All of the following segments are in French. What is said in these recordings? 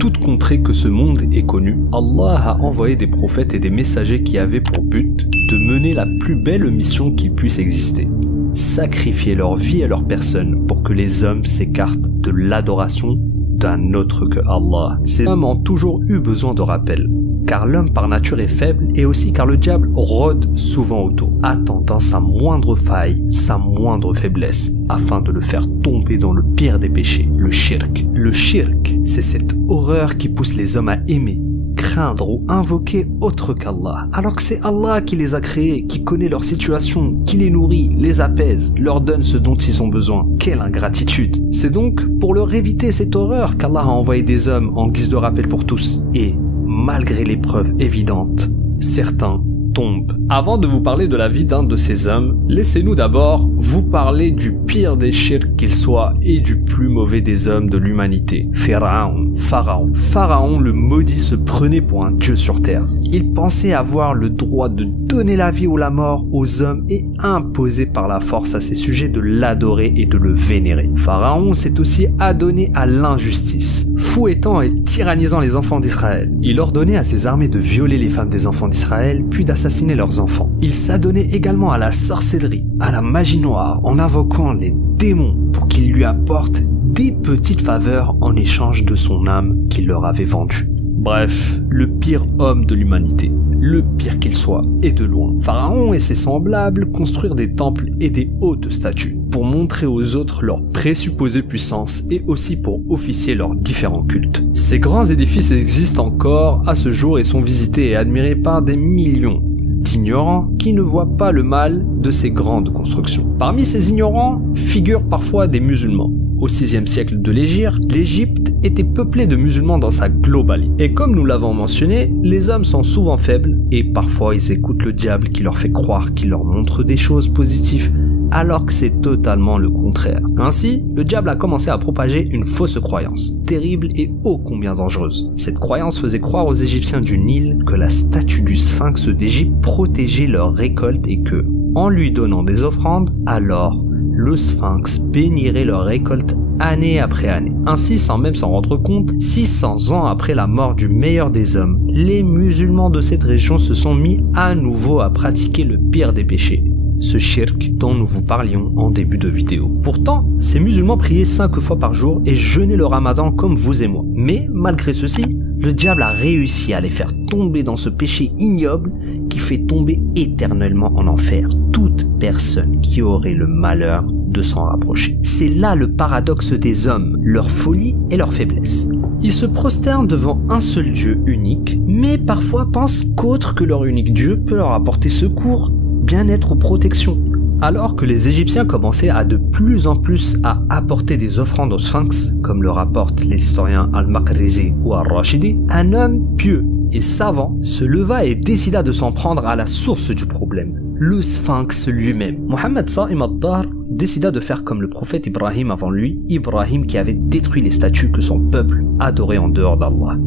toute contrée que ce monde ait connue, Allah a envoyé des prophètes et des messagers qui avaient pour but de mener la plus belle mission qui puisse exister. Sacrifier leur vie et leur personne pour que les hommes s'écartent de l'adoration d'un autre que Allah. Ces hommes ont toujours eu besoin de rappel, car l'homme par nature est faible et aussi car le diable rôde souvent autour, attendant sa moindre faille, sa moindre faiblesse, afin de le faire tomber dans le pire des péchés, le shirk. Le shirk, c'est cette horreur qui pousse les hommes à aimer, craindre ou invoquer autre qu'Allah, alors que c'est Allah qui les a créés, qui connaît leur situation, qui les nourrit, les apaise, leur donne ce dont ils ont besoin. Quelle ingratitude! C'est donc pour leur éviter cette horreur qu'Allah a envoyé des hommes en guise de rappel pour tous. Et, malgré les preuves évidentes, certains tombent. Avant de vous parler de la vie d'un de ces hommes, laissez-nous d'abord vous parler du pire des shirks qu'il soit et du plus mauvais des hommes de l'humanité. Pharaon. Pharaon le maudit se prenait pour un dieu sur terre. Il pensait avoir le droit de donner la vie ou la mort aux hommes et imposer par la force à ses sujets de l'adorer et de le vénérer. Pharaon s'est aussi adonné à l'injustice, fouettant et tyrannisant les enfants d'Israël. Il ordonnait à ses armées de violer les femmes des enfants d'Israël, puis d'assassiner leurs enfants. Il s'adonnait également à la sorcellerie, à la magie noire, en invoquant les démons pour qu'ils lui apportent des petites faveurs en échange de son âme qu'il leur avait vendue. Bref, le pire homme de l'humanité, le pire qu'il soit, et de loin. Pharaon et ses semblables construirent des temples et des hautes statues pour montrer aux autres leur présupposée puissance et aussi pour officier leurs différents cultes. Ces grands édifices existent encore à ce jour et sont visités et admirés par des millions d'ignorants qui ne voient pas le mal de ces grandes constructions. Parmi ces ignorants figurent parfois des musulmans. Au 6e siècle de l'Égypte était peuplée de musulmans dans sa globalité. Et comme nous l'avons mentionné, les hommes sont souvent faibles et parfois ils écoutent le diable qui leur fait croire qu'il leur montre des choses positives alors que c'est totalement le contraire. Ainsi, le diable a commencé à propager une fausse croyance, terrible et ô combien dangereuse. Cette croyance faisait croire aux Égyptiens du Nil que la statue du sphinx d'Égypte protégeait leur récolte et que, en lui donnant des offrandes, alors le sphinx bénirait leur récolte année après année. Ainsi, sans même s'en rendre compte, 600 ans après la mort du meilleur des hommes, les musulmans de cette région se sont mis à nouveau à pratiquer le pire des péchés, ce shirk dont nous vous parlions en début de vidéo. Pourtant, ces musulmans priaient 5 fois par jour et jeûnaient le ramadan comme vous et moi. Mais malgré ceci, le diable a réussi à les faire tomber dans ce péché ignoble qui fait tomber éternellement en enfer toute personne qui aurait le malheur de s'en rapprocher. C'est là le paradoxe des hommes, leur folie et leur faiblesse. Ils se prosternent devant un seul Dieu unique, mais parfois pensent qu'autre que leur unique Dieu peut leur apporter secours, bien-être ou protection. Alors que les Égyptiens commençaient à de plus en plus à apporter des offrandes au Sphinx, comme le rapportent les historiens Al-Maqrizi ou Al-Rashidi, un homme pieux et savant se leva et décida de s'en prendre à la source du problème, le Sphinx lui-même. Mohammed Sa'im ad-Dahr décida de faire comme le prophète Ibrahim avant lui, Ibrahim qui avait détruit les statues que son peuple adorait en dehors d'Allah.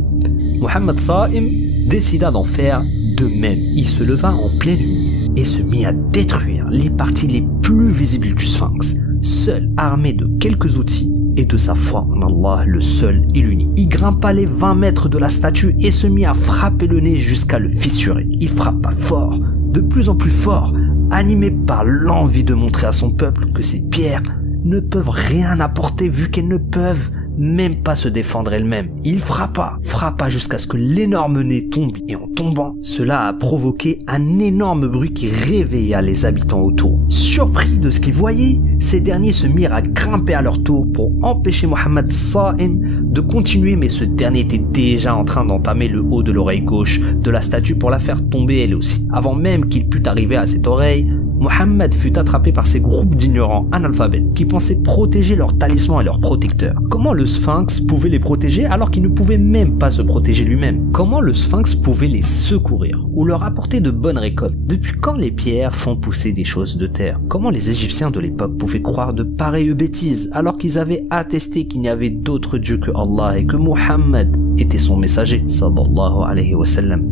Mohammed Sa'im décida d'en faire de même. Il se leva en pleine nuit et se mit à détruire les parties les plus visibles du Sphinx, seul armé de quelques outils et de sa foi en Allah, le seul et l'unique. Il grimpa les 20 mètres de la statue et se mit à frapper le nez jusqu'à le fissurer. Il frappa fort, de plus en plus fort, animé par l'envie de montrer à son peuple que ces pierres ne peuvent rien apporter vu qu'elles ne peuvent même pas se défendre elles-mêmes. Il frappa jusqu'à ce que l'énorme nez tombe et en tombant, cela a provoqué un énorme bruit qui réveilla les habitants autour. Surpris de ce qu'ils voyaient, ces derniers se mirent à grimper à leur tour pour empêcher Mohammed Sa'im de continuer, mais ce dernier était déjà en train d'entamer le haut de l'oreille gauche de la statue pour la faire tomber elle aussi. Avant même qu'il pût arriver à cette oreille, Mohammed fut attrapé par ces groupes d'ignorants analphabètes qui pensaient protéger leur talisman et leur protecteur. Comment le Sphinx pouvait les protéger alors qu'il ne pouvait même pas se protéger lui-même? Comment le Sphinx pouvait les secourir ou leur apporter de bonnes récoltes? Depuis quand les pierres font pousser des choses de terre? Comment les Égyptiens de l'époque pouvaient croire de pareilles bêtises alors qu'ils avaient attesté qu'il n'y avait d'autre Dieu que Allah et que Mohammed était son messager, sallallahu alayhi wa sallam?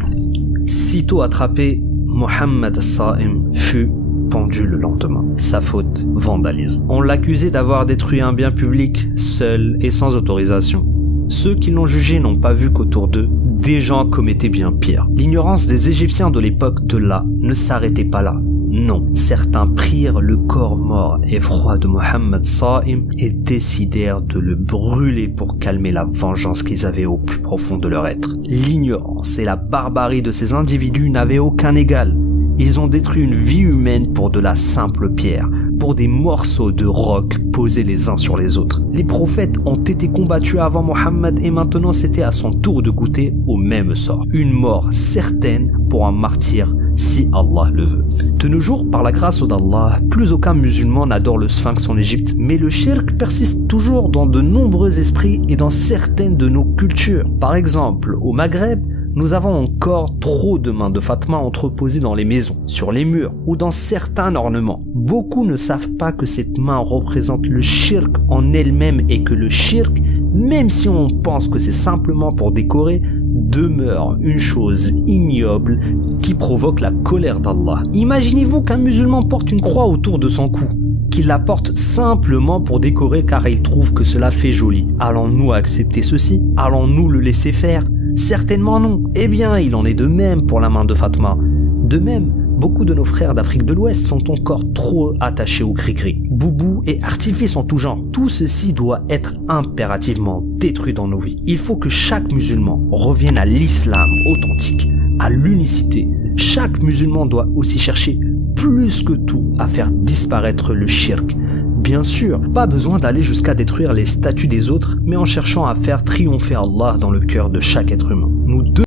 Sitôt attrapé, Mohammed Sa'im fut pendu le lendemain. Sa faute, vandalisme. On l'accusait d'avoir détruit un bien public seul et sans autorisation. Ceux qui l'ont jugé n'ont pas vu qu'autour d'eux, des gens commettaient bien pire. L'ignorance des Égyptiens de l'époque de là ne s'arrêtait pas là. Non, certains prirent le corps mort et froid de Mohammed Saïm et décidèrent de le brûler pour calmer la vengeance qu'ils avaient au plus profond de leur être. L'ignorance et la barbarie de ces individus n'avaient aucun égal. Ils ont détruit une vie humaine pour de la simple pierre, pour des morceaux de roc posés les uns sur les autres. Les prophètes ont été combattus avant Mohammed et maintenant c'était à son tour de goûter au même sort. Une mort certaine pour un martyr si Allah le veut. De nos jours, par la grâce d'Allah, plus aucun musulman n'adore le sphinx en Égypte, mais le shirk persiste toujours dans de nombreux esprits et dans certaines de nos cultures. Par exemple, au Maghreb, nous avons encore trop de mains de Fatma entreposées dans les maisons, sur les murs ou dans certains ornements. Beaucoup ne savent pas que cette main représente le shirk en elle-même et que le shirk, même si on pense que c'est simplement pour décorer, demeure une chose ignoble qui provoque la colère d'Allah. Imaginez-vous qu'un musulman porte une croix autour de son cou, qu'il la porte simplement pour décorer car il trouve que cela fait joli. Allons-nous accepter ceci? Allons-nous le laisser faire? Certainement non. Eh bien, il en est de même pour la main de Fatma. De même, beaucoup de nos frères d'Afrique de l'Ouest sont encore trop attachés au cri-cri, boubou et artifices en tout genre. Tout ceci doit être impérativement détruit dans nos vies. Il faut que chaque musulman revienne à l'islam authentique, à l'unicité. Chaque musulman doit aussi chercher plus que tout à faire disparaître le shirk. Bien sûr, pas besoin d'aller jusqu'à détruire les statues des autres, mais en cherchant à faire triompher Allah dans le cœur de chaque être humain. Nous